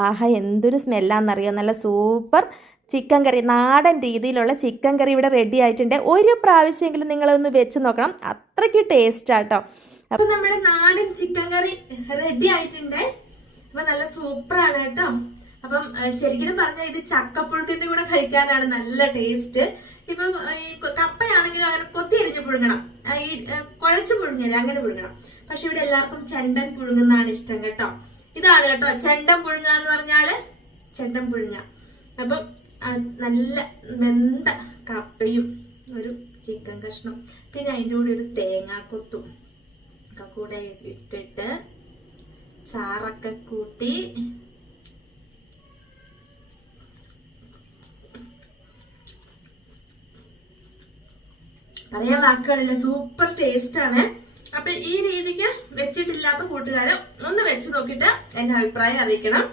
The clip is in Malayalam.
ആഹാ എന്തൊരു സ്മെല്ലാണെന്നറിയോ, നല്ല സൂപ്പർ ചിക്കൻ കറി, നാടൻ രീതിയിലുള്ള ചിക്കൻ കറി ഇവിടെ റെഡി ആയിട്ടുണ്ട്. ഒരു പ്രാവശ്യമെങ്കിലും നിങ്ങളൊന്ന് വെച്ച് നോക്കണം, അത്രയ്ക്ക് ടേസ്റ്റാട്ടോ. അപ്പം നമ്മുടെ നാടൻ ചിക്കൻ കറി റെഡി ആയിട്ടുണ്ട്. അപ്പൊ നല്ല സൂപ്പറാണ് കേട്ടോ. അപ്പം ശരിക്കും പറഞ്ഞാൽ ഇത് ചക്കപ്പുഴുക്കിന്റെ കൂടെ കഴിക്കാനാണ് നല്ല ടേസ്റ്റ്. ഇപ്പം ഈ കപ്പയാണെങ്കിലും അങ്ങനെ കൊത്തി എരിഞ്ഞ് പുഴുങ്ങണം, ഈ കുഴച്ച് പുഴുങ്ങില്ല അങ്ങനെ പുഴുങ്ങണം. പക്ഷെ ഇവിടെ എല്ലാവർക്കും ചെണ്ടൻ പുഴുങ്ങുന്നതാണ് ഇഷ്ടം കേട്ടോ. ഇതാണ് കേട്ടോ ചെണ്ടൻ പുഴുങ്ങ എന്ന് പറഞ്ഞാല്, ചെണ്ടൻ പുഴുങ്ങ. അപ്പം നല്ല വെന്ത കപ്പയും ഒരു ചിക്കൻ കഷ്ണം, പിന്നെ അതിൻ്റെ കൂടെ ഒരു തേങ്ങാക്കൊത്തും ഒക്കെ കൂടെ ഇട്ടിട്ട് ചാറൊക്കെ കൂട്ടി പറയാൻ വാക്കുകളില്ല, സൂപ്പർ ടേസ്റ്റ് ആണ്. അപ്പൊ ഈ രീതിക്ക് വെച്ചിട്ടില്ലാത്ത കൂട്ടുകാര് ഒന്ന് വെച്ച് നോക്കിയിട്ട് എന്റെ അഭിപ്രായം അറിയിക്കണം.